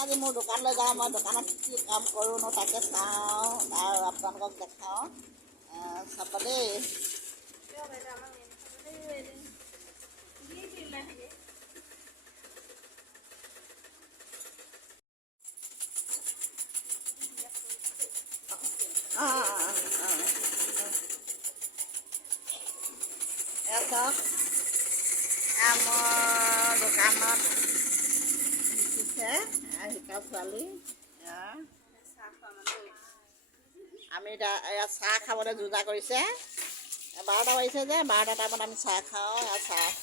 আজি মোৰ দোকানলৈ যাওঁ, মই দোকানত কি কাম কৰোঁ তাকে চাওঁ আৰু আপোনালোকক দেখাওঁ। চাব দেই। এয়া চাওক, মোৰ দোকানত শিকিছে শিকা ছোৱালী। আমি এতিয়া এয়া চাহ খাবলৈ যোগাৰ কৰিছে। 12টা বাজিছে যে 12টা টাইমত আমি চাহ খাওঁ।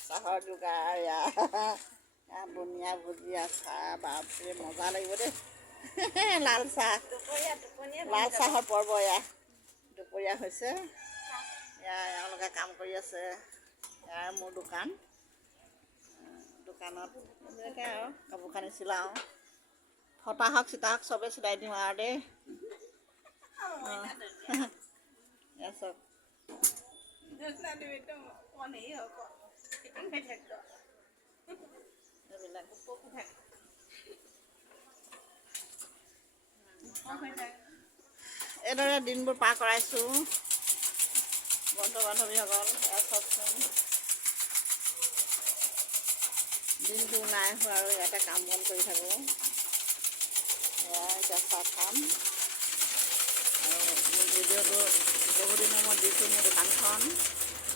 চাহৰ যোগাৰ এয়া বুনিয়া ভুজিয়া চাহ, বাপৰে মজা লাগিব দেই। লাল চাহৰ পৰ্ব এয়া দুপৰীয়া হৈছে। এয়া এওঁলোকে কাম কৰি আছে। এয়া মোৰ দোকানত এনেকৈ আৰু কাপোৰ কানি চিলাওঁ। ফটা হওক চিতা হওক চবেই চিলাই দিওঁ আৰু দেই। এয়া চব এইদৰে দিনবোৰ পাৰ কৰাইছোঁ বন্ধু বান্ধৱীসকল। এয়া চাওকচোন, দিনটো নাই হোৱা আৰু ইয়াতে কাম বন কৰি থাকোঁ। এয়া এতিয়া চাহ খাম আৰু মোৰ ভিডিঅ'টো বহুদিনৰ মই দিছোঁ। মোৰ দোকানখন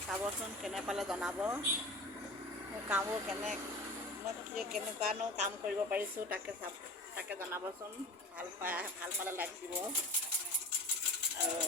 চাবচোন, কেনে পালে জনাব। মোৰ কামবোৰ মই কেনেকুৱানো কাম কৰিব পাৰিছোঁ তাকে জনাবচোন। ভাল পালে লাইক দিব আৰু